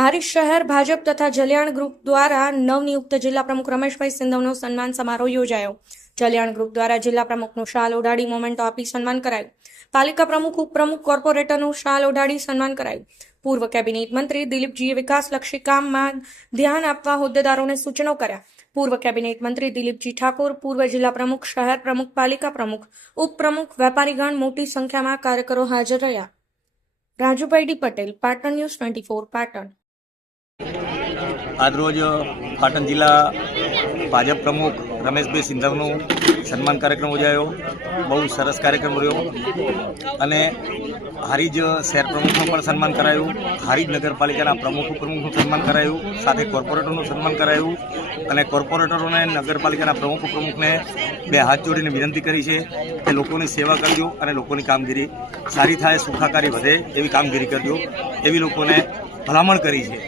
હારીજ શહેર ભાજપ તથા જલિયાણ ગ્રુપ દ્વારા નવનિયુક્ત જિલ્લા પ્રમુખ રમેશભાઈ સિંધવનો સન્માન સમારોહ યોજાયો। જલિયાણ ગ્રુપ દ્વારા જિલ્લા પ્રમુખનું શાલ ઓઢાડી મોમેન્ટો આપી સન્માન કરાયું। પાલિકા પ્રમુખ ઉપપ્રમુખ કોર્પોરેટરનું શાલ ઓઢાડી સન્માન કરાયું। પૂર્વ કેબિનેટ મંત્રી દિલીપજીએ વિકાસલક્ષી કામમાં ધ્યાન આપવા હોદ્દેદારોને સૂચનો કર્યા। પૂર્વ કેબિનેટ મંત્રી દિલીપજી ઠાકોર, પૂર્વ જિલ્લા પ્રમુખ, શહેર પ્રમુખ, પાલિકા પ્રમુખ, ઉપપ્રમુખ, વેપારીગણ મોટી સંખ્યામાં કાર્યકરો હાજર રહ્યા। Rajubhai D Patel, Patan news 24, Patan. આજરોજ પાટણ જિલ્લા ભાજપ પ્રમુખ રમેશભાઈ સિંધવનો સન્માન કાર્યક્રમ યોજાયો। બહુ સરસ કાર્યક્રમ રહ્યો અને હારીજ શહેર પ્રમુખનું પણ સન્માન કરાયું, હારીજ નગરપાલિકાના પ્રમુખ ઉપપ્રમુખનું સન્માન કરાયું, સાથે કોર્પોરેટરનું સન્માન કરાયું અને કોર્પોરેટરોને નગરપાલિકાના પ્રમુખ ઉપપ્રમુખને બે હાથ જોડીને વિનંતી કરી છે કે લોકોની સેવા કરજો અને લોકોની કામગીરી સારી થાય, સુખાકારી વધે એવી કામગીરી કરજો એવી લોકોને ભલામણ કરી છે।